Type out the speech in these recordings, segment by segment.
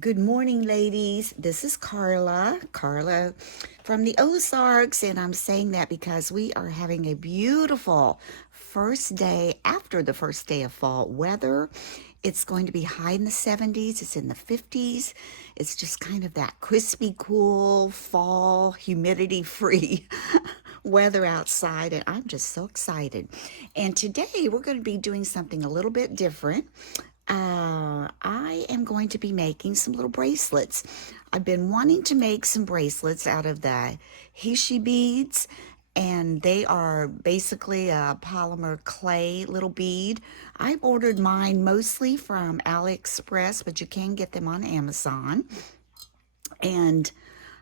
Good morning, ladies. This is Carla from the Ozarks, and I'm saying that because we are having a beautiful first day after the first day of fall weather. It's going to be high in the 70s, it's in the 50s. It's just kind of that crispy, cool, fall, humidity free weather outside, and I'm just so excited. And today we're going to be doing something a little bit different. I am going to be making some little bracelets. I've been wanting to make some bracelets out of the Keishi beads, and they are basically a polymer clay little bead. I've ordered mine mostly from AliExpress, but you can get them on Amazon. And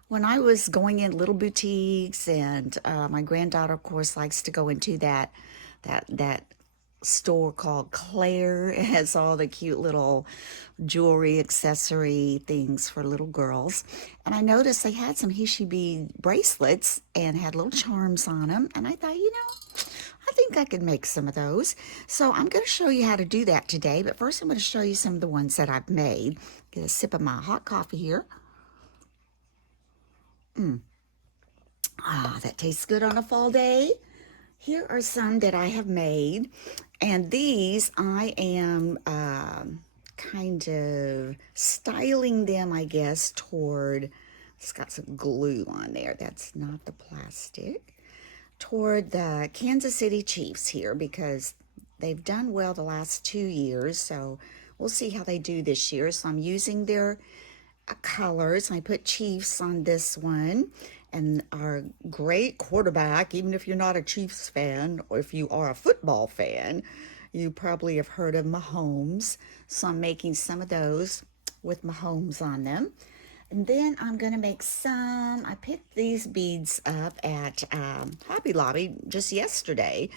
when I was going in little boutiques, and my granddaughter, of course, likes to go into that store called Claire. It has all the cute little jewelry, accessory things for little girls. And I noticed they had some Hishi bead bracelets and had little charms on them. And I thought, I think I could make some of those. So I'm going to show you how to do that today. But first, I'm going to show you some of the ones that I've made. Get a sip of my hot coffee here. That tastes good on a fall day. Here are some that I have made, and these I am kind of styling them, I guess, toward, it's got some glue on there, that's not the plastic, toward the Kansas City Chiefs here, because they've done well the last 2 years, so we'll see how they do this year. So I'm using their colors. I put Chiefs on this one, and our great quarterback, even if you're not a Chiefs fan, or if you are a football fan, you probably have heard of Mahomes. So I'm making some of those with Mahomes on them. And then I'm going to make some, I picked these beads up at Hobby Lobby just yesterday,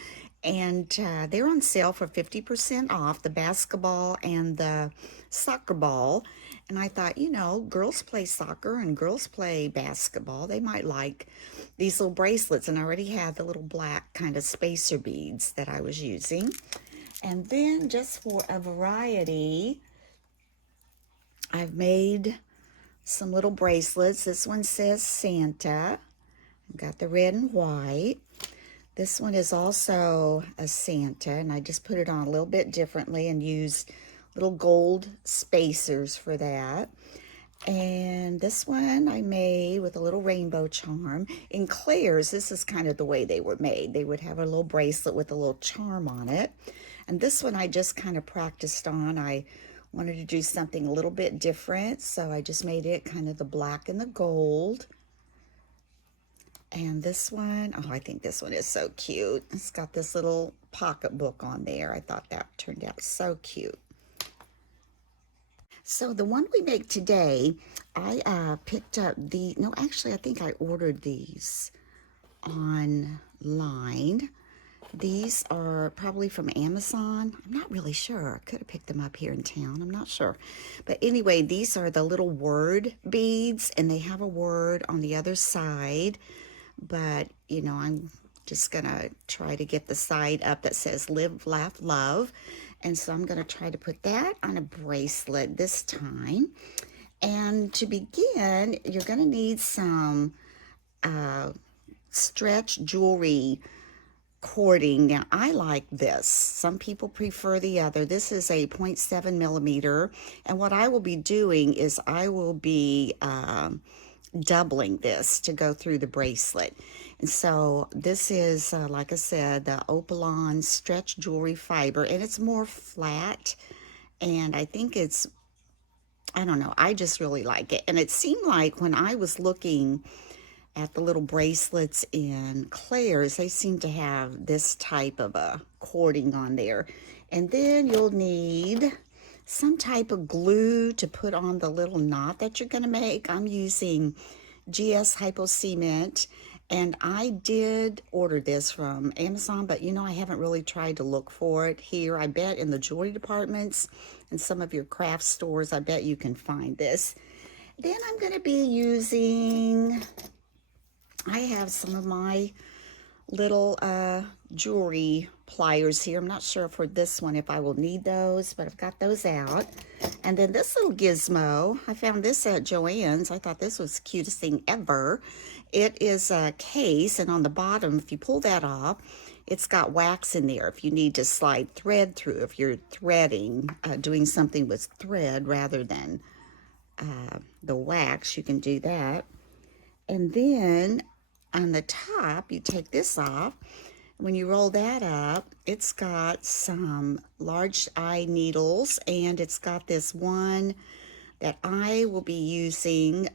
and they're on sale for 50% off, the basketball and the soccer ball. And I thought, girls play soccer and girls play basketball. They might like these little bracelets, and I already had the little black kind of spacer beads that I was using. And then just for a variety, I've made some little bracelets. This one says Santa. I've got the red and white. This one is also a Santa, and I just put it on a little bit differently and used little gold spacers for that. And this one I made with a little rainbow charm. In Claire's, this is kind of the way they were made. They would have a little bracelet with a little charm on it. And this one I just kind of practiced on. I wanted to do something a little bit different, so I just made it kind of the black and the gold. And this one, oh, I think this one is so cute. It's got this little pocketbook on there. I thought that turned out so cute. So the one we make today, I picked up actually I think I ordered these online. These are probably from Amazon. I'm not really sure. I could have picked them up here in town. I'm not sure. But anyway, these are the little word beads, and they have a word on the other side. But, I'm just going to try to get the side up that says live, laugh, love. And so I'm going to try to put that on a bracelet this time. And to begin, you're going to need some stretch jewelry cording. Now, I like this. Some people prefer the other. This is a 0.7 millimeter. And what I will be doing is I will be doubling this to go through the bracelet. And so this is, like I said, the Opalon stretch jewelry fiber, and it's more flat. And I think I don't know, I just really like it. And it seemed like when I was looking at the little bracelets in Claire's, they seem to have this type of a cording on there. And then you'll need some type of glue to put on the little knot that you're going to make. I'm using GS Hypo Cement, and I did order this from Amazon, but I haven't really tried to look for it here. I bet in the jewelry departments and some of your craft stores, I bet you can find this. Then I'm going to be using, I have some of my little jewelry pliers here. I'm not sure for this one if I will need those, but I've got those out. And then this little gizmo, I found this at Joann's. I thought this was the cutest thing ever. It is a case, and on the bottom, if you pull that off, it's got wax in there if you need to slide thread through, if you're threading, doing something with thread rather than the wax, you can do that. And then on the top, you take this off. When you roll that up, it's got some large eye needles, and it's got this one that I will be using.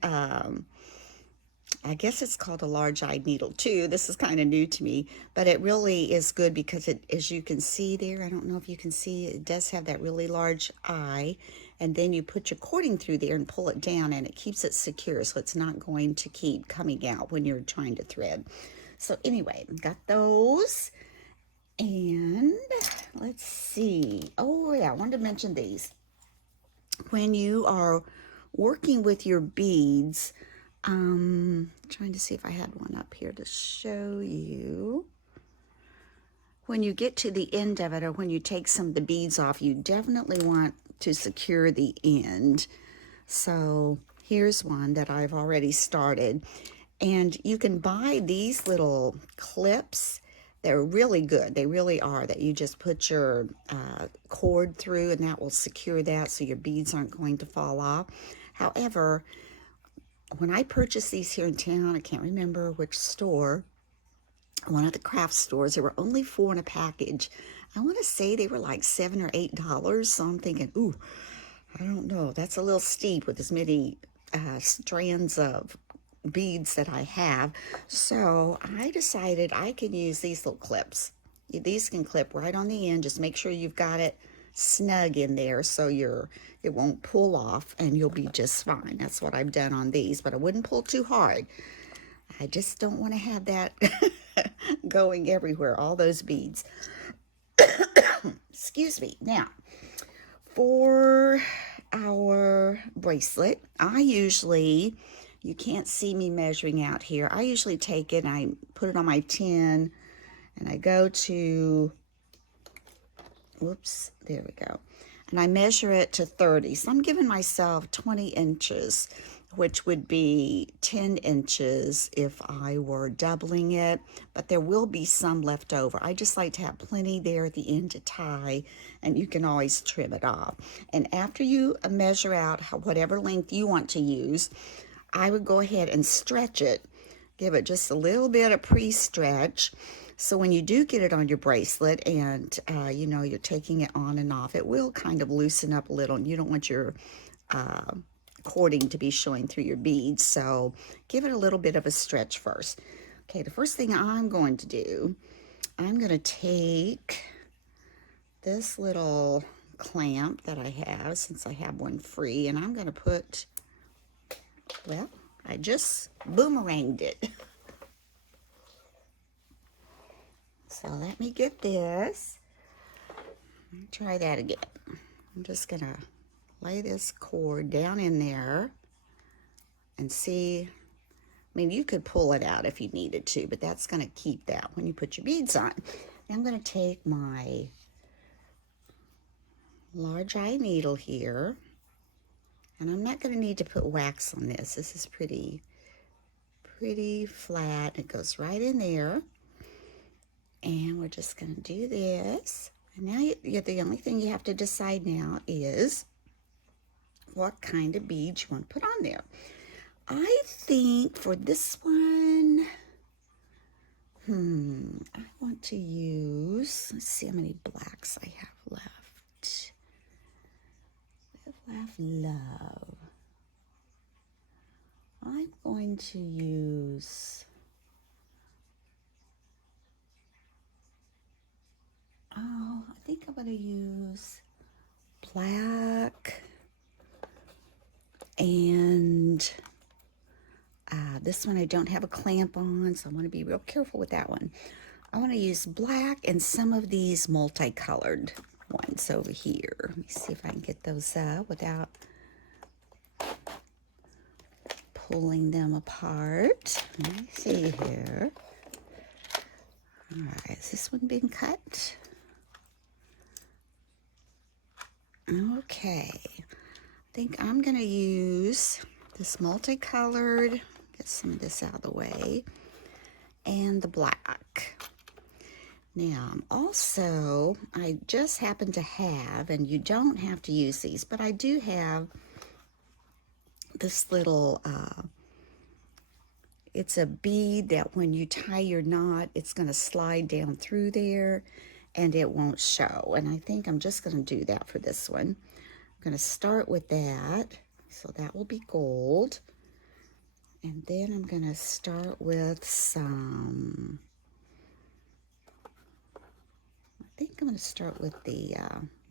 I guess it's called a large eye needle too. This is kind of new to me, but it really is good because it, as you can see there, I don't know if you can see, it does have that really large eye, and then you put your cording through there and pull it down, and it keeps it secure, so it's not going to keep coming out when you're trying to thread. So anyway, got those. And let's see. Oh yeah, I wanted to mention these. When you are working with your beads, trying to see if I had one up here to show you. When you get to the end of it, or when you take some of the beads off, you definitely want to secure the end. So here's one that I've already started. And you can buy these little clips. They're really good. They really are, that you just put your cord through, and that will secure that so your beads aren't going to fall off. However, when I purchased these here in town, I can't remember which store, one of the craft stores, there were only 4 in a package. I want to say they were like $7 or $8. So I'm thinking, ooh, I don't know. That's a little steep with as many strands of beads that I have. So I decided I can use these little clips. These can clip right on the end. Just make sure you've got it snug in there so it won't pull off, and you'll be just fine. That's what I've done on these, but I wouldn't pull too hard. I just don't want to have that going everywhere, all those beads. Excuse me. Now, for our bracelet, I usually, you can't see me measuring out here. I usually take it and I put it on my tin, and I go to, whoops, there we go. And I measure it to 30. So I'm giving myself 20 inches, which would be 10 inches if I were doubling it, but there will be some left over. I just like to have plenty there at the end to tie, and you can always trim it off. And after you measure out whatever length you want to use, I would go ahead and stretch it, give it just a little bit of pre-stretch. So when you do get it on your bracelet and, you know, you're taking it on and off, it will kind of loosen up a little, and you don't want your cording to be showing through your beads. So give it a little bit of a stretch first. Okay, the first thing I'm going to do, I'm going to take this little clamp that I have, since I have one free, and I'm going to put, well, I just boomeranged it. So let me get this. Try that again. I'm just going to lay this cord down in there and see. I mean, you could pull it out if you needed to, but that's going to keep that when you put your beads on. Now I'm going to take my large eye needle here, and I'm not going to need to put wax on this. This is pretty flat. It goes right in there. And we're just going to do this. And now the only thing you have to decide now is what kind of beads you want to put on there. I think for this one, I want to use, let's see how many blacks I have left. Love. I'm going to use, I think I'm going to use black and this one I don't have a clamp on, so I want to be real careful with that one. I want to use black and some of these multicolored ones over here. Let me see if I can get those up without pulling them apart. Let me see here. All right, has this one been cut? Okay, I think I'm going to use this multicolored, get some of this out of the way, and the black. Now, also, I just happen to have, and you don't have to use these, but I do have this little, it's a bead that when you tie your knot, it's going to slide down through there and it won't show. And I think I'm just going to do that for this one. I'm going to start with that. So that will be gold. And then I'm going to start with some, I think I'm going to start with the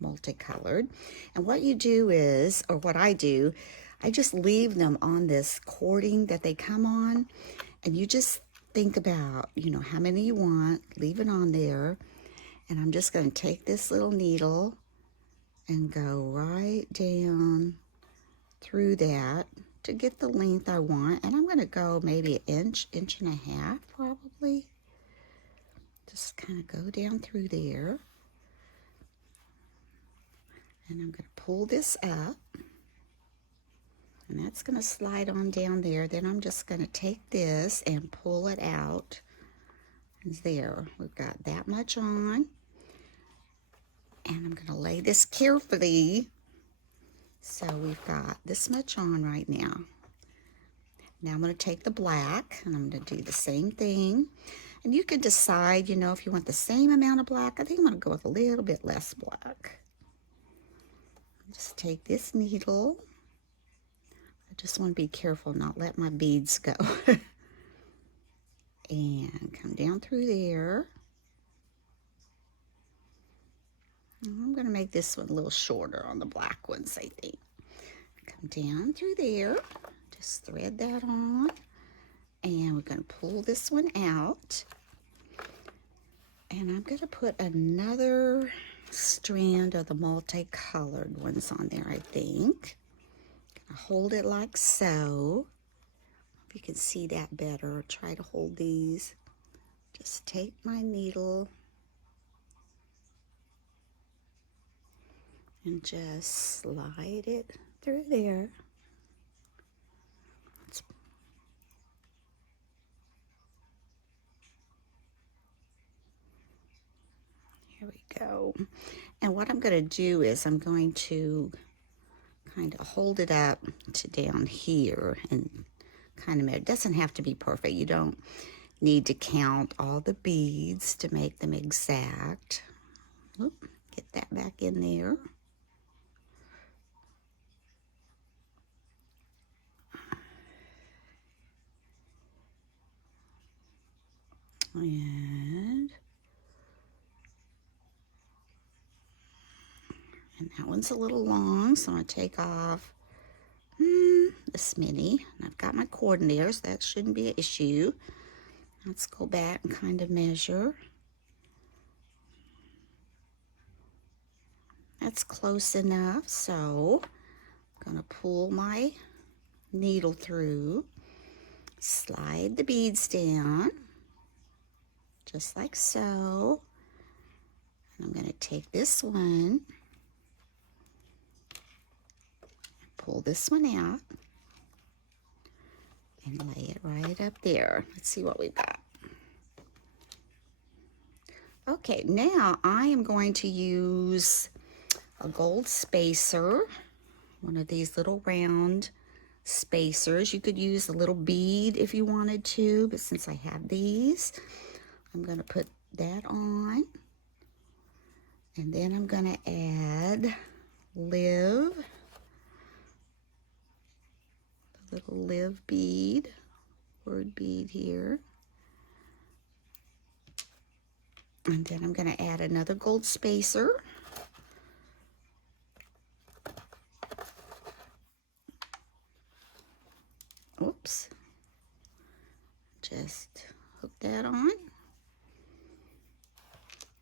multicolored. And what you do is, or what I do, I just leave them on this cording that they come on, and you just think about, you know, how many you want, leave it on there, and I'm just going to take this little needle and go right down through that to get the length I want, and I'm going to go maybe an inch, inch and a half probably. Just kind of go down through there, and I'm going to pull this up. And that's going to slide on down there. Then I'm just going to take this and pull it out. And there, we've got that much on. And I'm going to lay this carefully. So we've got this much on right now. Now I'm going to take the black and I'm going to do the same thing. And you can decide, you know, if you want the same amount of black. I think I'm going to go with a little bit less black. Just take this needle. I just want to be careful, not let my beads go. And come down through there. I'm going to make this one a little shorter on the black ones, I think. Come down through there. Just thread that on. And we're going to pull this one out. And I'm going to put another strand of the multicolored ones on there, I think. Hold it like so. If you can see that better, try to hold these. Just take my needle and just slide it through there. Here we go. And what I'm going to do is I'm going to kind of hold it up to down here and kind of, it doesn't have to be perfect. You don't need to count all the beads to make them exact. Oop, get that back in there. And that one's a little long, so I'm going to take off this many. And I've got my cord in there, so that shouldn't be an issue. Let's go back and kind of measure. That's close enough, so I'm going to pull my needle through, slide the beads down, just like so. And I'm going to take this one, pull this one out, and lay it right up there. Let's see what we've got. Okay, now I am going to use a gold spacer, one of these little round spacers. You could use a little bead if you wanted to, but since I have these, I'm going to put that on. And then I'm going to add live, the little live bead, word bead here. And then I'm going to add another gold spacer. Oops. Just hook that on.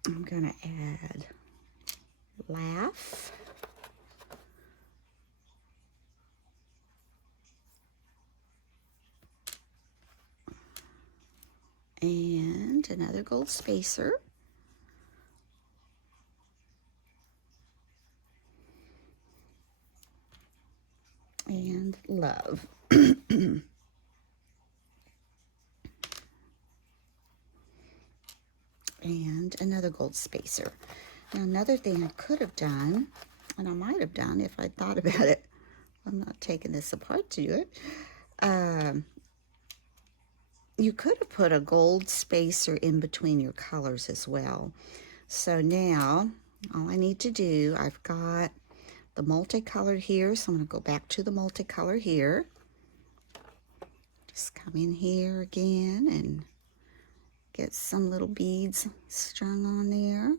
I'm going to add laugh. And another gold spacer. And love. And another gold spacer. Now another thing I could have done, and I might have done if I thought about it, I'm not taking this apart to do it, you could have put a gold spacer in between your colors as well. So now all I need to do, I've got the multicolor here, so I'm going to go back to the multicolor here. Just come in here again and get some little beads strung on there.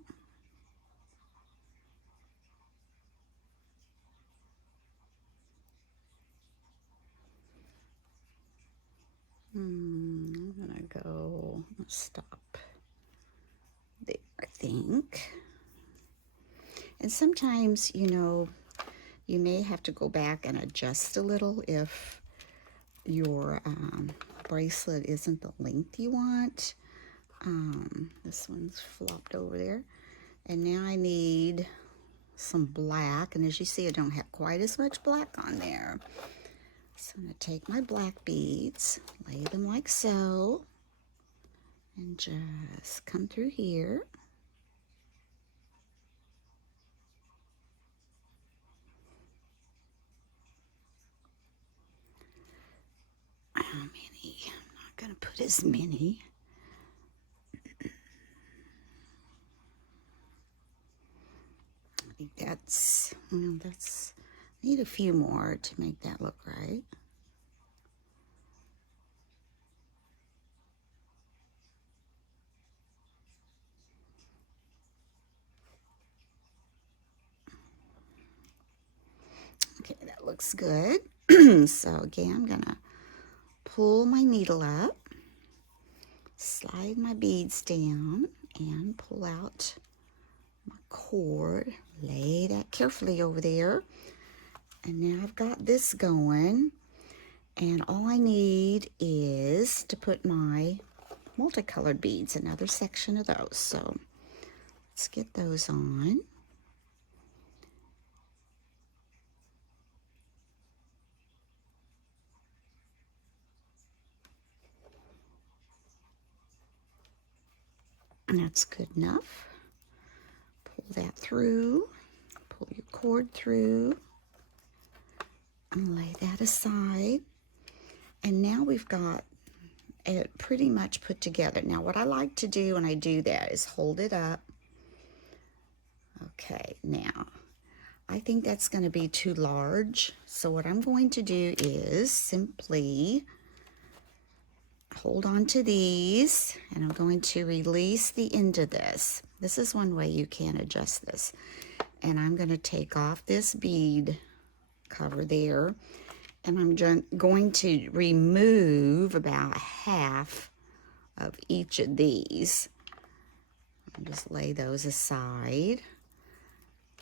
I'm gonna go, let's stop there, I think. And sometimes, you know, you may have to go back and adjust a little if your bracelet isn't the length you want. This one's flopped over there. And now I need some black, and as you see, I don't have quite as much black on there. So I'm going to take my black beads, lay them like so, and just come through here. How many? I'm not going to put as many. I think that's, well, that's, I need a few more to make that look right. Okay, that looks good. So again, I'm gonna pull my needle up, slide my beads down, and pull out my cord. Lay that carefully over there. And now I've got this going, and all I need is to put my multicolored beads, another section of those. So let's get those on. And that's good enough. Pull that through, pull your cord through, and lay that aside. And now we've got it pretty much put together. Now what I like to do when I do that is hold it up. Okay, now I think that's going to be too large. So what I'm going to do is simply hold on to these, and I'm going to release the end of this. This is one way you can adjust this. And I'm going to take off this bead cover there, and I'm going to remove about half of each of these. I'll just lay those aside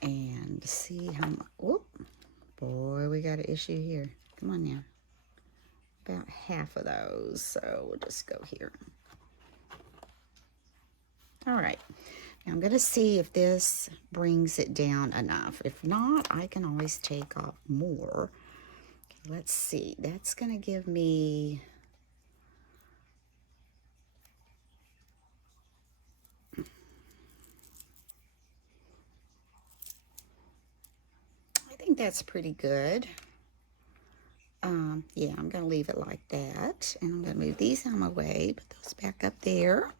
and see how much. Whoop, boy, we got an issue here. Come on now. About half of those, so we'll just go here. All right, now I'm going to see if this brings it down enough. If not, I can always take off more. Okay, let's see. That's going to give me, I think that's pretty good. Yeah, I'm going to leave it like that. And I'm going to move these out of my way, put those back up there.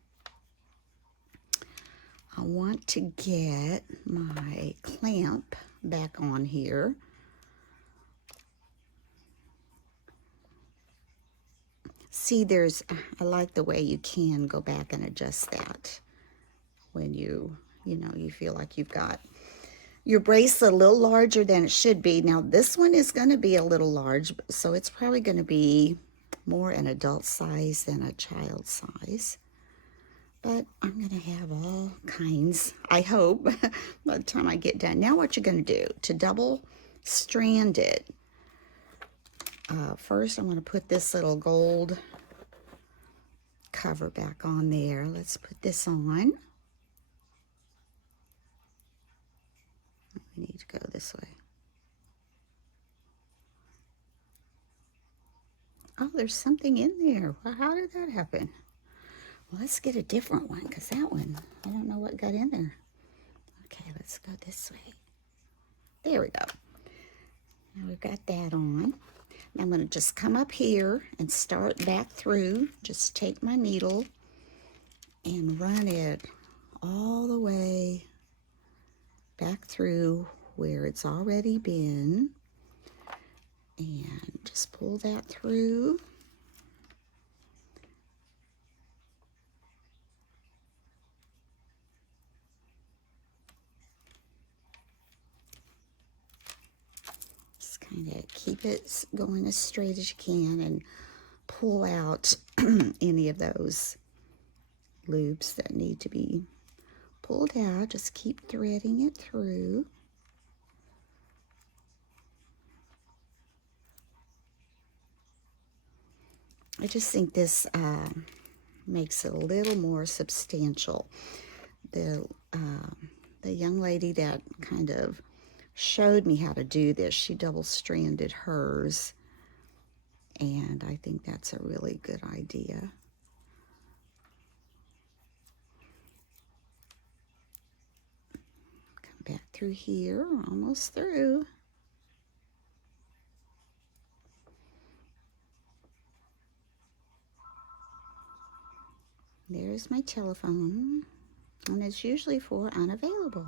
I want to get my clamp back on here. See, I like the way you can go back and adjust that when you feel like you've got your bracelet a little larger than it should be. Now this one is going to be a little large, so it's probably going to be more an adult size than a child size. But I'm going to have all kinds, I hope, by the time I get done. Now what you're going to do, to double strand it, first I'm going to put this little gold cover back on there. Let's put this on. We need to go this way. Oh, there's something in there. Well, how did that happen? Well, let's get a different one, because that one, I don't know what got in there. Okay, let's go this way. There we go. Now we've got that on. Now I'm going to just come up here and start back through. Just take my needle and run it all the way back through where it's already been. And just pull that through. Just kind of keep it going as straight as you can and pull out any of those loops that need to be pulled out. Just keep threading it through. I just think this makes it a little more substantial. The young lady that kind of showed me how to do this, she double-stranded hers, and I think that's a really good idea. Come back through here, almost through. There's my telephone, and it's usually for unavailable.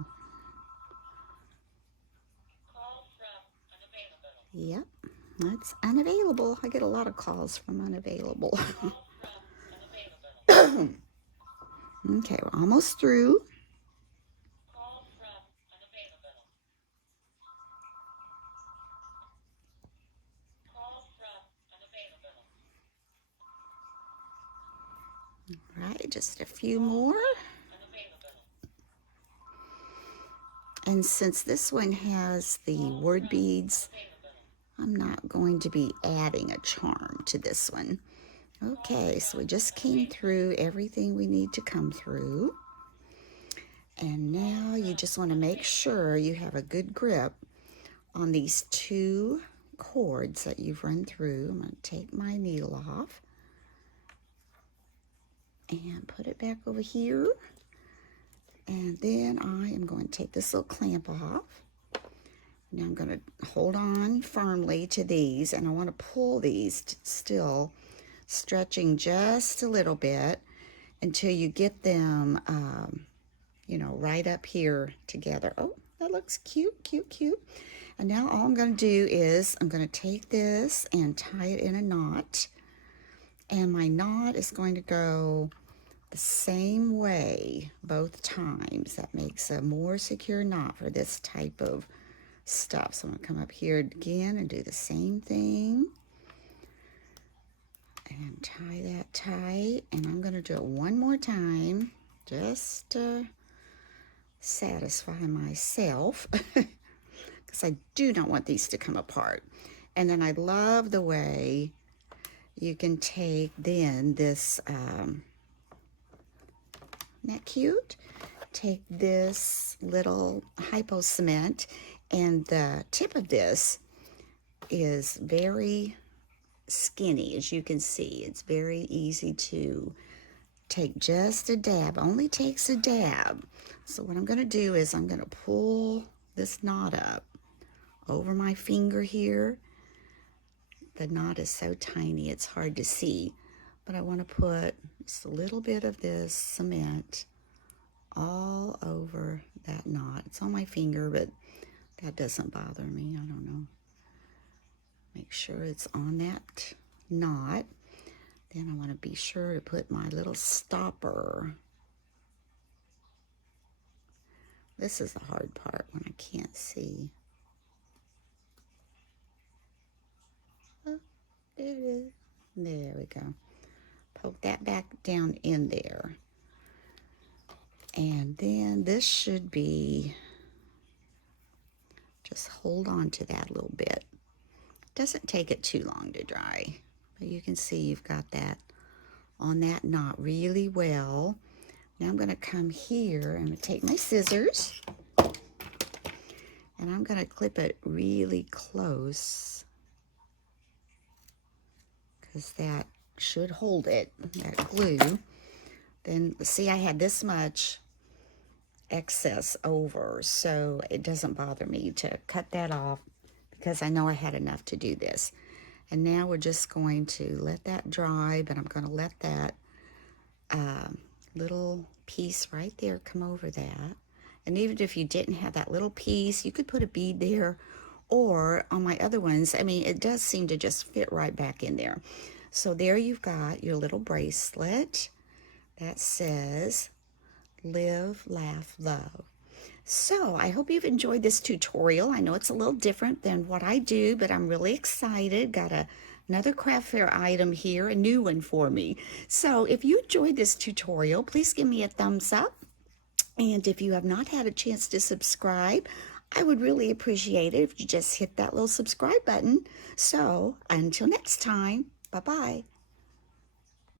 Call from unavailable. Yep, that's unavailable. I get a lot of calls from unavailable. Call from unavailable. Okay, we're almost through. Call from unavailable. Call from unavailable. All right, just a few more. And since this one has the word beads, I'm not going to be adding a charm to this one. Okay, so we just came through everything we need to come through. And now you just want to make sure you have a good grip on these two cords that you've run through. I'm going to take my needle off and put it back over here. And then I am going to take this little clamp off. Now I'm going to hold on firmly to these, and I want to pull these still, stretching just a little bit until you get them, you know, right up here together. Oh, that looks cute, cute, cute. And now all I'm going to do is I'm going to take this and tie it in a knot. And my knot is going to go the same way both times. That makes a more secure knot for this type of stuff. So I'm going to come up here again and do the same thing and tie that tight. And I'm going to do it one more time just to satisfy myself because I do not want these to come apart. And then I love the way you can take then this isn't that cute? Take this little hypo cement, and the tip of this is very skinny, as you can see. It's very easy to take just a dab. Only takes a dab. So what I'm going to do is I'm going to pull this knot up over my finger here. The knot is so tiny it's hard to see, but I want to put just a little bit of this cement all over that knot. It's on my finger, but that doesn't bother me. I don't know. Make sure it's on that knot. Then I want to be sure to put my little stopper. This is the hard part when I can't see. Oh, there it is. There we go. Poke that back down in there. And then this should be, just hold on to that a little bit. Doesn't take it too long to dry. But you can see you've got that on that knot really well. Now I'm going to come here, I'm going to take my scissors, and I'm going to clip it really close, because that should hold it, that glue. Then see, I had this much excess over, so it doesn't bother me to cut that off because I know I had enough to do this. And now we're just going to let that dry, but I'm going to let that little piece right there come over that. And even if you didn't have that little piece, you could put a bead there, or on my other ones, I mean, it does seem to just fit right back in there. So there you've got your little bracelet that says live, laugh, love. So I hope you've enjoyed this tutorial. I know it's a little different than what I do, but I'm really excited. Got another craft fair item here, a new one for me. So if you enjoyed this tutorial, please give me a thumbs up. And if you have not had a chance to subscribe, I would really appreciate it if you just hit that little subscribe button. So until next time, bye-bye.